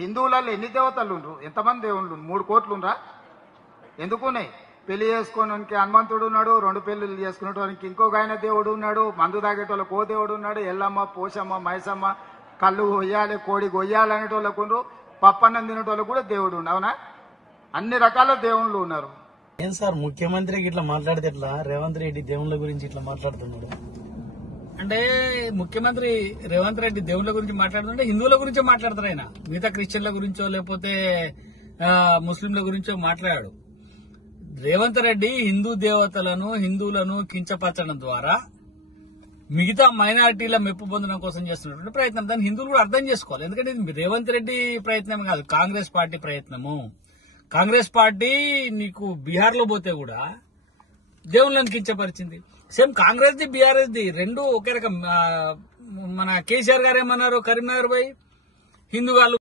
హిందువులలో ఎన్ని దేవతలు ఉండ్రు? ఎంతమంది దేవుళ్ళు? 3 కోట్లు ఉండ్రా? ఎందుకున్నాయి? పెళ్లి చేసుకోవడానికి హనుమంతుడు ఉన్నాడు, 2 పెళ్లిళ్ళు చేసుకునేటోనికి ఇంకొక ఆయన దేవుడు ఉన్నాడు, మందు తాగేటోళ్ళకి ఓ దేవుడు ఉన్నాడు, ఎల్లమ్మ, పోషమ్మ, మైసమ్మ, కళ్ళు కొయ్యాలి, కోడి కొయ్యాలి అనేటోళ్ళకు ఉండ్రు, పప్పన్నం తినేటోళ్ళకు కూడా దేవుడు ఉండు. అవునా? అన్ని రకాల దేవుళ్ళు ఉన్నారు. ఏం సార్ ముఖ్యమంత్రికి ఇట్లా మాట్లాడితే ఎట్లా? రేవంత్ రెడ్డి దేవుళ్ళ గురించి ఇట్లా మాట్లాడుతున్నాడు అంటే ముఖ్యమంత్రి రేవంత్ రెడ్డి దేవుళ్ళ గురించి మాట్లాడుతుంటే హిందువుల గురించే మాట్లాడతారు ఆయన. మిగతా క్రిస్టియన్ల గురించో లేకపోతే ముస్లింల గురించో మాట్లాడాడు. రేవంత్ రెడ్డి హిందూ దేవతలను హిందువులను కించపరచడం ద్వారా మిగతా మైనారిటీల మెప్పు పొందడం కోసం చేస్తున్నటువంటి ప్రయత్నం. దాన్ని హిందువులు కూడా అర్థం చేసుకోవాలి. ఎందుకంటే ఇది రేవంత్ రెడ్డి ప్రయత్నం కాదు, కాంగ్రెస్ పార్టీ ప్రయత్నము. కాంగ్రెస్ పార్టీ నీకు బీహార్ లో పోతే కూడా దేవుళ్ళని కించపరిచింది. సేమ్ కాంగ్రెస్ ది బీఆర్ఎస్ ది రెండు ఒకే రకం. మన కేసీఆర్ గారు ఏమన్నారు, కరీంనగర్ పోయి హిందూ వాళ్ళు